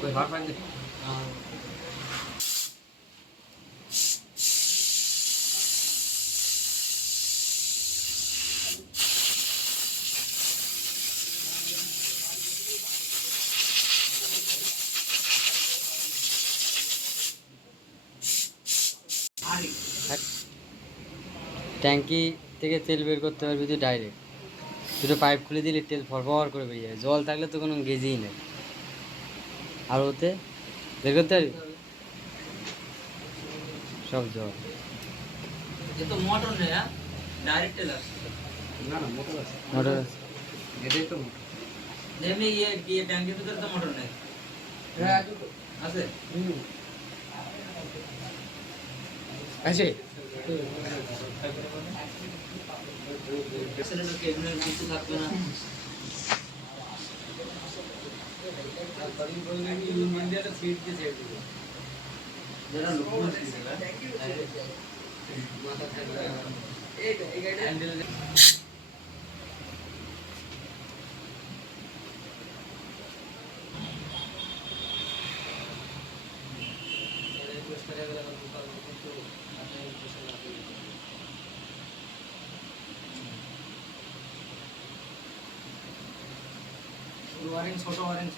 कोई हार पाएंगे ট্যাঙ্কি থেকে তেল বের করতে পারবি তুই ডাইরেক্ট, দুটো পাইপ খুলে দিলে তেল ফরফর করে বেরিয়ে যাবে। জল থাকলে তো কোনো গেজেই নেই। আর ওতে বের করতে পারবি সব জল। ये तो मोटर नहीं है, डायरेक्ट तेल আছে। না না মোটর আছে, मोटर আছে। এটাই তো মোটর। যেমনি ये ট্যাঙ্কির ভিতরে তো মোটর নেই। হ্যাঁ আছে? আছে। সিলিন্ডার কেবিনের কিছু থাকবে না। ইন্ডিয়াতে ফিট দিয়ে ছেড়ে দিবে। যেটা লোকল ছিল না। মাথা থাকবে। এই গাড়ি হ্যান্ডেল वायरिंग छोटा वायरिंग